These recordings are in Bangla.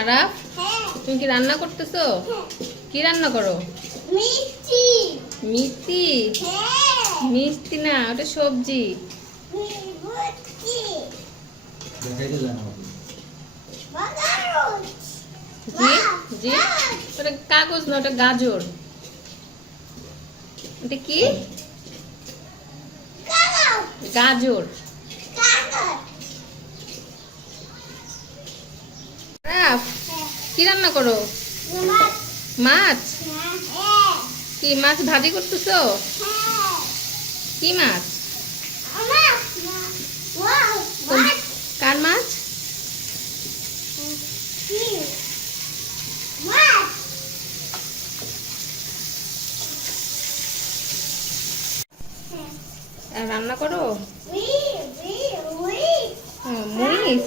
আরাফ, তুমি কি রান্না করতেছো? কি রান্না করো? মিষ্টি। মিষ্টি? মিষ্টি না, ওটা সবজি। জি জি, ওটা কাগজ না, ওটা গাজর। এটা কি? গাজর। আরাফ, কি রান্না করো? মাছ? কি মাছ ভাজি করতেছো? কি মাছ? কার মাছ? রান্না করো? মরিচ?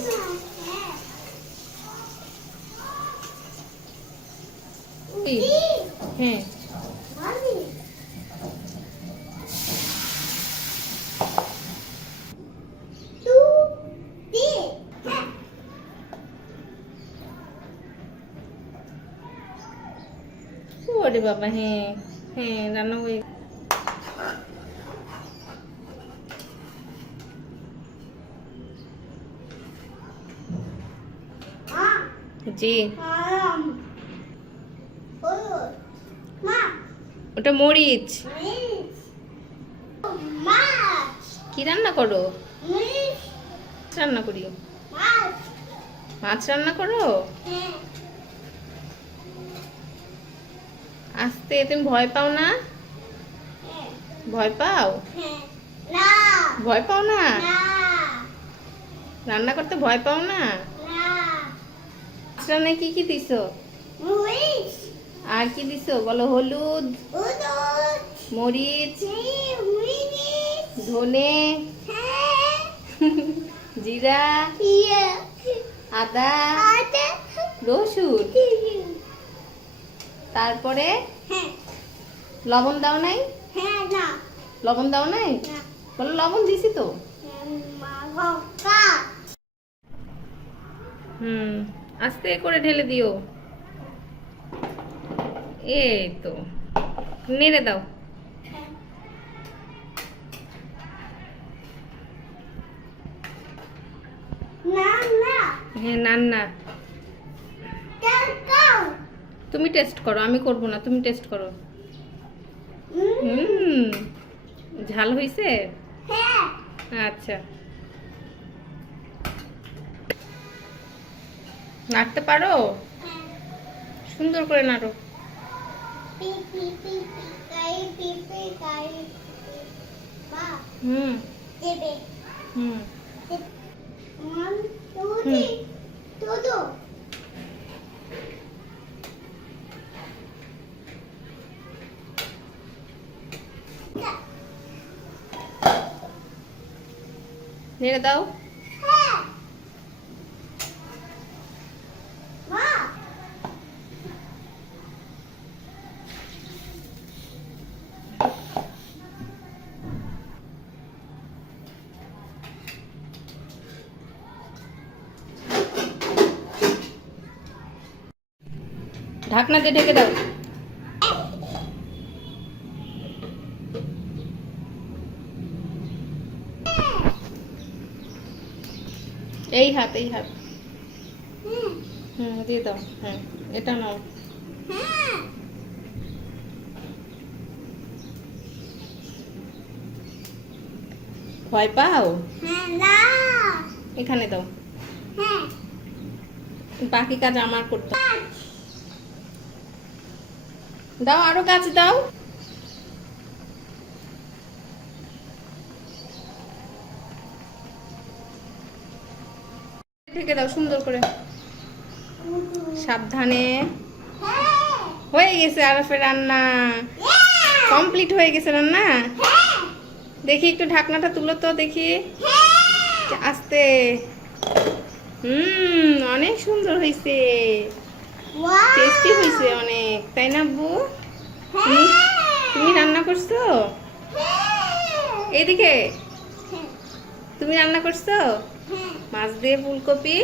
হ্যাঁ। ওরে বাবা, হ্যাঁ হ্যাঁ, রান্না হয়ে জি। ওটা মরিচ। কি রান্না করো? রান্না করি। মাছ রান্না করো? আস্তে, তুমি ভয় পাও না? ভয় পাও? ভয় পাও না? রান্না করতে ভয় পাও না? রান্নায় কি কি দিছো? আর কি দিছো বলো? হলুদ, মরিচ, ধনে, জিরা, আদা, রসুন। তারপরে লবণ দাও নাই? লবণ দাও নাই? বলো লবণ দিছি তো। আস্তে করে ঢেলে দিও। এই তো, নেড়ে দাও। হ্যাঁ, নান্না। তুমি টেস্ট করো, আমি করব না, তুমি টেস্ট করো। ঝাল হইছে? আচ্ছা, নাড়তে পারো? সুন্দর করে নাড়ো। হুম হুম নেড়ে দাও। ঢাকনা দিয়ে ঢেকে দাও। এই হাত, এই হাত। দিয়ে দাও। হ্যাঁ, এটা নাও। ভয় পাও? এখানে দাও। বাকি কাজ আমার করতে দাও, আরো কাজ দাও। ঢেকে দাও সুন্দর করে, সাবধানে। হয়ে গেছে আরফের রান্না, কমপ্লিট হয়ে গেছে রান্না। দেখি একটু ঢাকনাটা তুলো তো দেখি, আস্তে। অনেক সুন্দর হয়েছে, টেস্টি হয়েছে অনেক, তাই না আব্বু? তুমি রান্না করছো? এদিকে তুমি রান্না করছো? মাছ দিয়ে ফুলকপি।